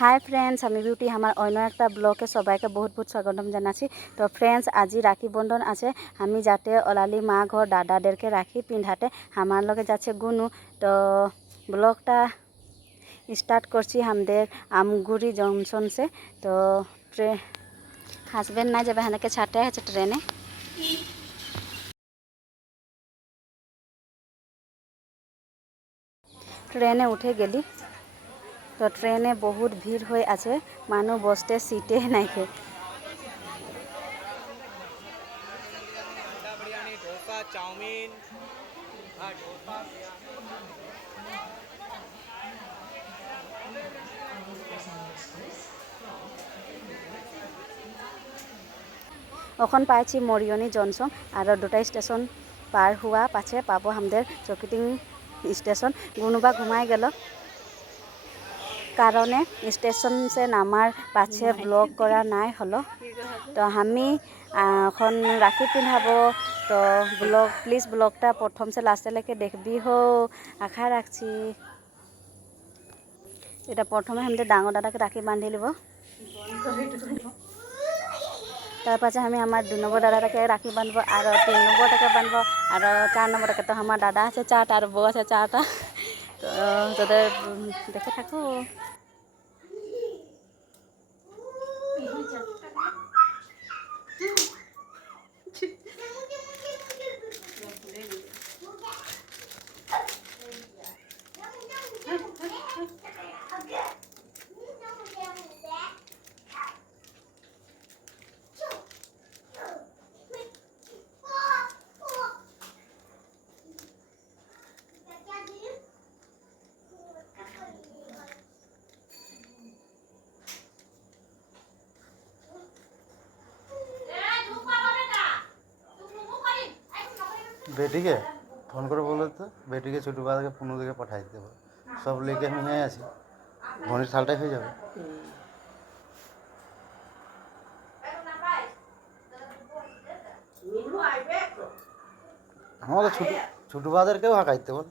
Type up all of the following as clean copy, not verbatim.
Hi friends, আমি বিউটি আমার অন্য একটা ব্লগে সবাইকে বহুত বহুত স্বাগতম জানাচ্ছি। তো ফ্রেন্ডস, আজি রাখি বন্ধন আছে। আমি যাতে ওলালি মা ঘর দাদাদেরকে রাখি পিন্ধাতে আমার লগে যাচ্ছে গুনু। তো ব্লগটা স্টার্ট করছি আমাদের আমগুড়ি জংশন সে। তো হাজবেন্ড না যাবে হানাকে ছাড়তে আছে ট্রেনে। ট্রেনে উঠে গেলি। তো ট্রেনে বহুত ভিড় হয়ে আছে, মানুষ বসতে সিটে নাইকে। চাউমিন এখন পাইছি মরিয়নি জংশন আর দুটা স্টেশন পার হওয়া পাছে পাবো আমাদের চকিটিং স্টেশন। গুনুবা ঘুমাই গেল কারণে স্টেশন সে নামার পাছে ব্লগ করা নাই হলো। তো আমি এখন রাখি পিন্ধাবো। তো ব্লগ প্লিজ ব্লগটা প্রথম সে লাস্টেলেকে দেখবি হো আশা রাখছি। এটা প্রথমে আমাদের ডাঙর দাদাকে রাখি বান্ধি লিব, তার পাছে আমি আমার 2 নম্বর দাদাটাকে রাখি বাঁধবো আর 3 নম্বরটাকে বাঁধবো আর 4 নম্বরটাকে। তো আমার দাদা আছে 4টা আর বউ আছে 4টা। তো তোদের দেখে থাকো। बेटी के फोन कर बोले तो बेटी के छोटू बाबा के फोन के पठाई देव सब लेके हम यहाँ आसी घड़ी सालटाई हो जाए। हमारे छोटू बाबा के हाकाइते बोल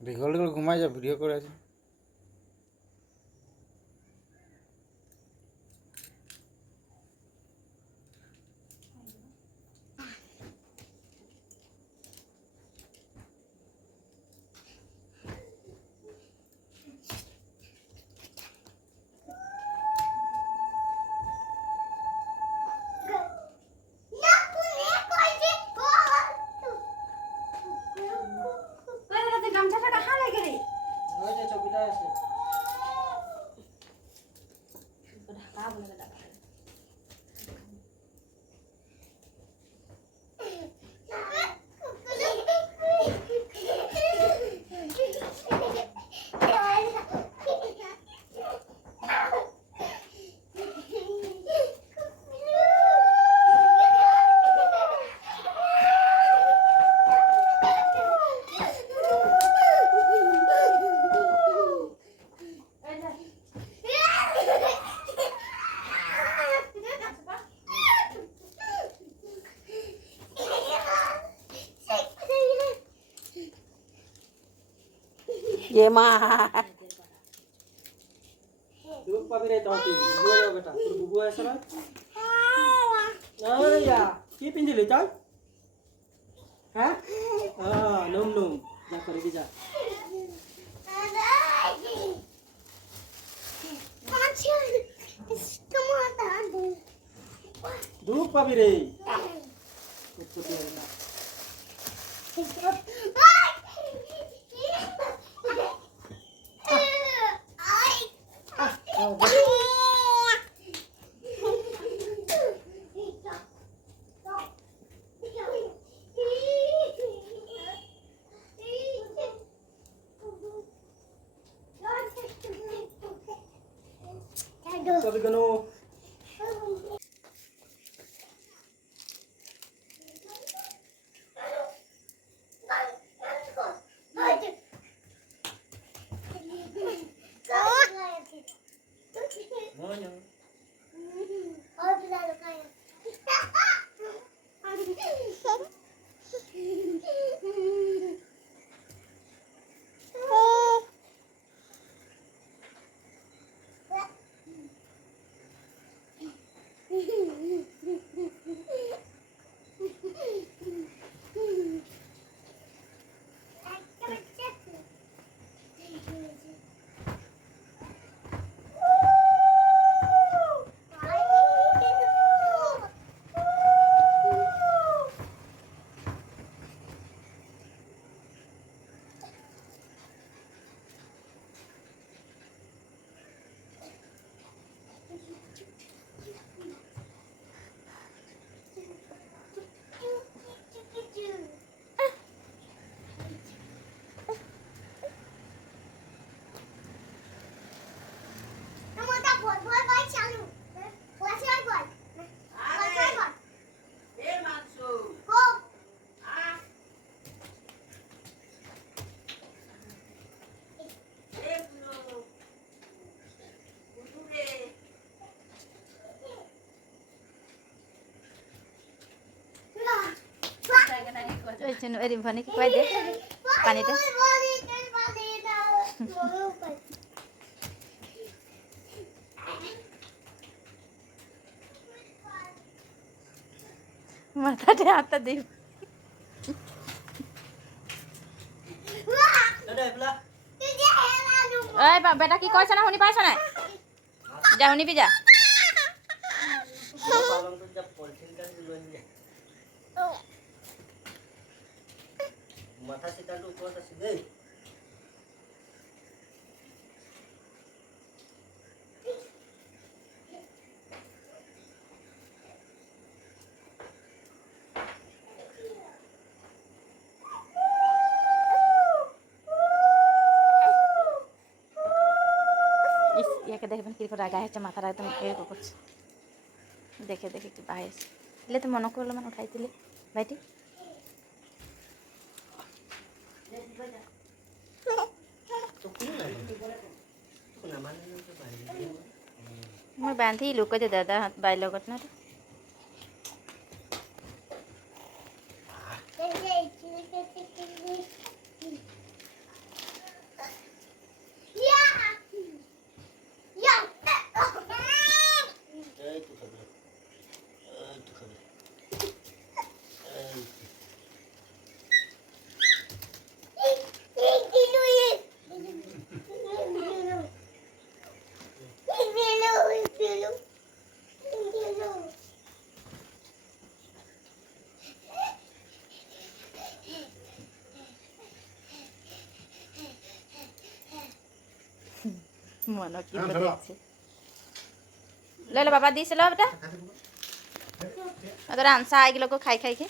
रिकॉर्ड कर घुमाई जा वीडियो कर आज ये माँ दूध पाबी रे तो बुबु आयो बेटा তোর বুবু আছে না আয়া কি পিন্দিলি তাই হ্যাঁ নুম নুম যা করবি যা। দুঃখ পাবি রে কুটকুটি বেটা। কবি কেন রিম্পানিকে কয়ে দে পানিতে মাথাতে হাতটা দিব। এই বেটা কি কইছ না শুনি পাইছ না? যা শুনিবি যা। মাথা সিটাটো ওপৰত আছে দেই। ইয়াকে দেখবেন কিরকম রাগা হচ্ছে, মাথাটা একদম এরকম করছে। দেখে দেখে কি বাহির এলে তো মনে করলো মানে উঠাই দিলে ভাইটি। মই বান্ধি লুকাই দে দাদা হাত বাই লগত না মনে কি দেখছে। লে লে বাবা দিছিল বেটা তোর আনসা এগুলোকে খাই খাই খে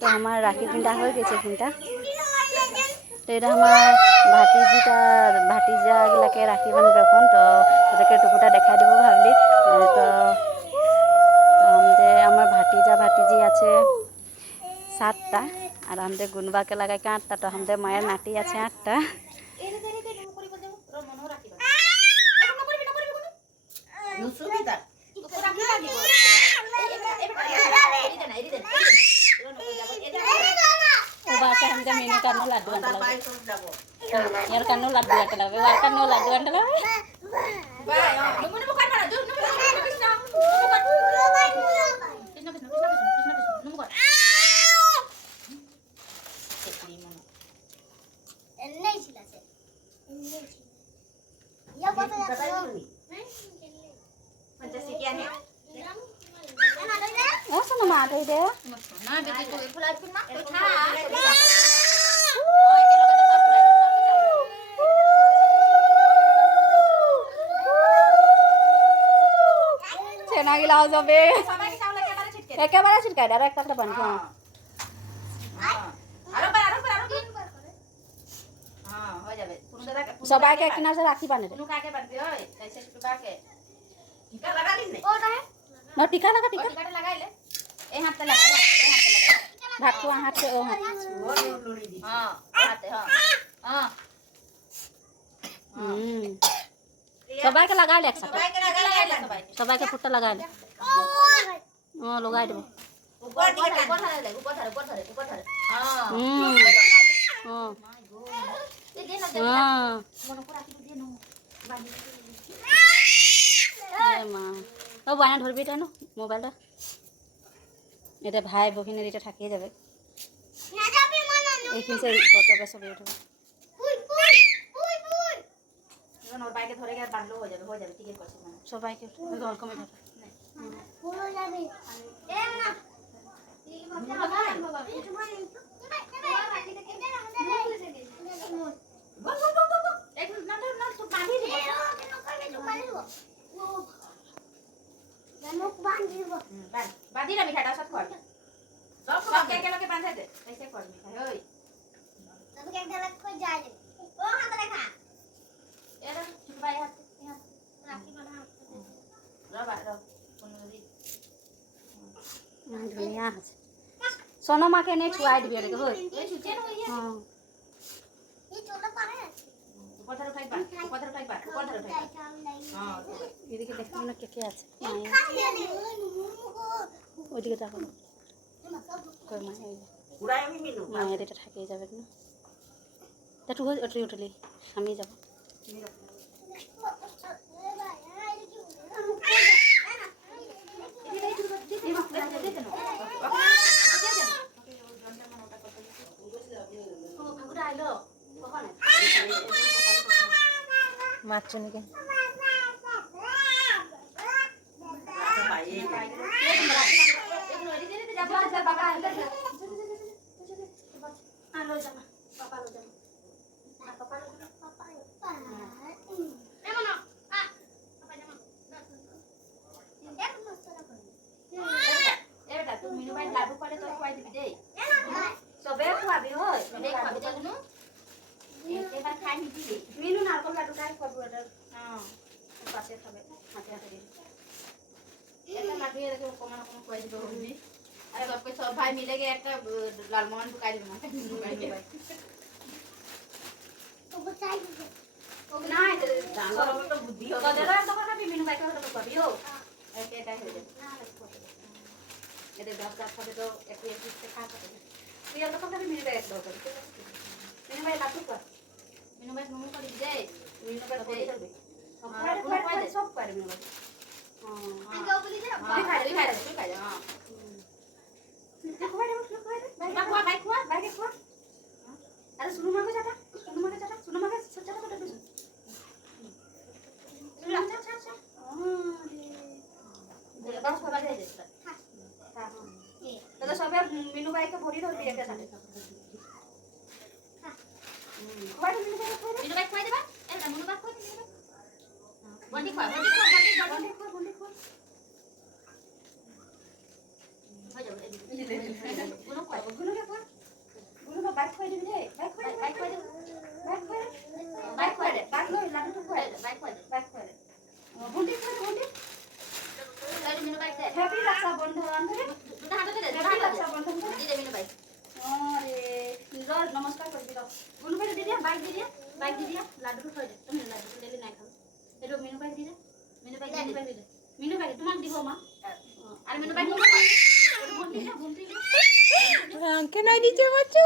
তো আমার রাখি পিন্ডা হয়ে গেছে পিন্ডা। তো এটা আমার ভাটিজাগুলাকে রাখি বানবে এখন। তো ওদেরকে টুকুটা দেখাই দেবো ভাবলি। তো আমার ভাটিজি আছে 7টা আর আমাদের গুনবাকে লাগাই 8টা। তো আমাদের মায়ের নাতি আছে 8টা। কানো লাড্ডু আনতে লাগবে ইয়ার কানো লাড্ডু আনতে লাগবে ওর কানো লাড্ডু আনতে লাগবে ও শোনো মা দেই দে চেনা গিলাও যাবে একেবারে ছিটকাই দাঁড়া একটা একটা পানি সবাইকে এক কিনারে রাখি পানি রে না টিকা লাগা টিকা ভাত খোৱা হাতে ও হাত সবাইকে লাগাই লে একসাথে সবাইকে ফুটটা লাগাই লে লগাই দেব মা ও বানা ধরবি এটা মোবাইলটা এটা ভাই বহিনের এটা থাকিয়ে যাবে এইখানে কত সব উঠবে ওর বাইকে ধরে গিয়ে বাঁধলেও হয়ে যাবে টিকিট করছে সবাইকে কমে ধরে বাঁধি না মিঠাইটা সব কর সব কে লোকে বাঁধে দে ऐसे কর মিঠাই ওই তবে কে গলত কই যায় ও হাত রেখা এরা ছোট ভাই হাত রাখি বড় হাত রবা কোন দিন ধুনিয়া আছে সোনা মাকে নে ছুয়াই দিবি রে হই ওই ছুচে না হইয়া হ্যাঁ এই চলে পারে উপর উঠাইবা হ্যাঁ এদিকে দেখুন না কে আছে ওইদিকে দেখো কই মা এই উড়াই আমি মিনু মায়ের এটা থাকিয়ে যাবে না একটু উঠলি আমি যাব মারছো নাকি মিনু নারকল লাড্ডু খাই খাবো এটা পাশে খাবে হাতে হাতে দিয়ে এটা লাড্ডু এর কমানো কোনো কই দিবে হবি আর সব ভাই মিলে গিয়ে একটা লালমোহন ঢুকাই দিবে মাথায় তো বচাই দিবে ও না ডাঙ্গর তো বুদ্ধি হবে তোদের তখন আমি মিনু ভাইকে হলো কবি ও এটা হয়ে যাবে এটা দরকার হবে তো একটু একটু খা করতে তুই তখন আমি মিনু ভাই একদম করবি মিনু ভাই লাড্ডু কর মিনু ভাই নুনু করে দে মিনু ভাই করে দেবে সব পারে মিনু ভাই আগে বলি দে ভাই খাই হ্যাঁ ভাই খোয়া আরে সুনু মাকে চাটা সুনু মাকে চাটা করে দিস তুই আচ্ছা আরে বাস খাবার দিয়ে দে হ্যাঁ দাদা সবে মিনু ভাইকে ভরি ধরবি একটা সাথে খোয়া মিনু ভাই খোয়া দেবা এটা মিনু ভাই খোয়া দিবি বন্ডি খোয়া হয়ে যাবে গুলো খোয়া গুলোকে খোয়া গুলো বাইক খোয়া দিবি রে বাইক খোয়া দে বাইক লই লাডু তো খোয়া দে বাইক খোয়া দে বন্ডি তাহলে মিনু বাইক দে হ্যাপি রাখা বন্ধন দুটা হাতে দে হ্যাপি রাখা বন্ধন দি দে মিনু বাইক আরে জল নমস্কার করে দিও গুলো করে দি দিয়া বাইক দি দিয়া লাডু তো খোয়া দে তুমি লাডু লেলে নাই খাও এটা মিনু বাইক দি দে মিনু বাইক তোমাক দিব মা আর মিনু বাইক নিবা বন্ডি না বন্ডি আঙ্কে নাই দিতে বাচ্চু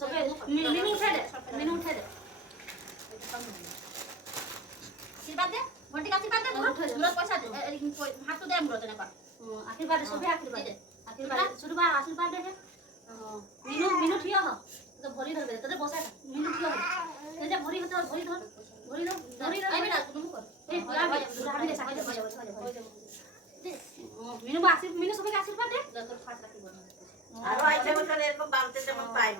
সবে মিনু উঠাই দে মিনু উঠাই দে আশীর্বাদ দে ভন্টি আশীর্বাদ দে মুরত পয়সা দে হাতটো দে মুরত এনেকুৱা আশীৰ্বাদ দে সবে আশীৰ্বাদ দে আশীৰ্বাদ সুৰুবা আশীৰ্বাদ দে মিনু মিনু থিয় হ তো ভৰি ধৰবে ততে বসাই মিনু থিয় হ এই যে ভৰি ধৰ ভৰি ধৰ এই বেটা তুমি কর এই আমি দে সাহায্য হৈ যাব মিনু বাসি মিনু সবে আশীৰ্বাদ দে তোর ফাট রাখিব আর আইতে বছরে এরকম বালতে যেমন পাইব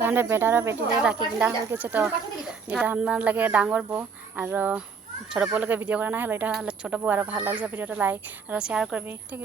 তাহলে বেটার বেটিরে রাখি কিনা হয়ে গেছে তো এটা আমার লাগে ডাঙর বউ আর ছোট বউ লগে ভিডিও করা না হলো এটা ছোট বউ আর ভালো লাগছে ভিডিওটা লাইক আর শেয়ার করবি ঠিক আছে।